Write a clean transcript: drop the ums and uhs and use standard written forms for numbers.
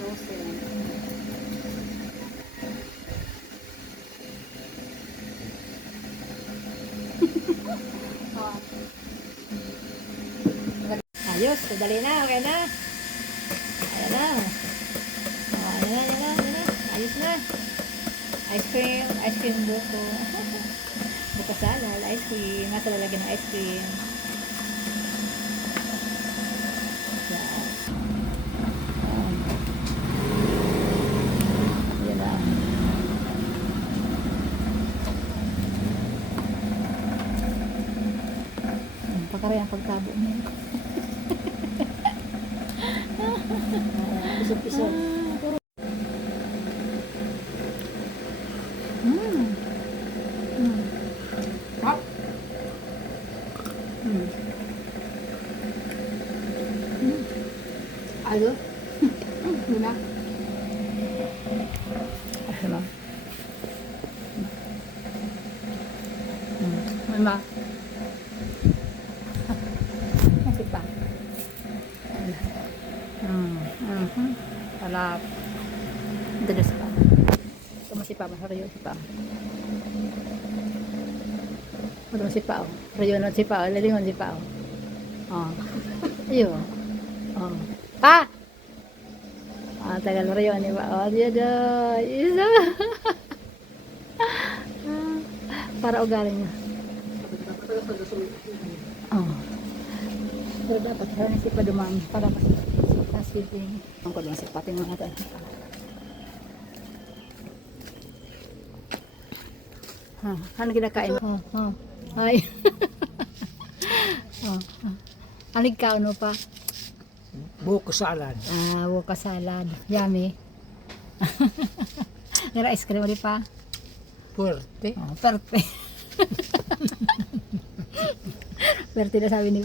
Frozen. Oh. Ayos, dali na, okay na. Ayan na. Oh, ayan na, ayan na, ayan na. Ayos na. Ice cream buko. Buko salad, ice cream. Nasa lalagyan ng ice cream. Yan. Ayan na. Pakari ang pagtabo niya. Pisok-pisok. Hop. Ayo. Guna. Ano? Mama. Masih pa. Alap. Terus pa. Ito masih pa, masarap yun pa. Ito masih pa. Rayon masih pa, lalingon si pa. Oh. Iyo. Oh. Pa. Ah, tagal rayon ni pa. Oh, dia dah. Isa. Para ugali niya. Oh. Pero dapat harus si pa dumami para kasi speeding. Ang ko lang sipatin mo natin. Ano kinakain mo? Ay. Alig ka ano pa? Buko salad. Buko salad. Yummy. Nara ice cream ulit pa? Puerte. Perte. Perte na sabi ni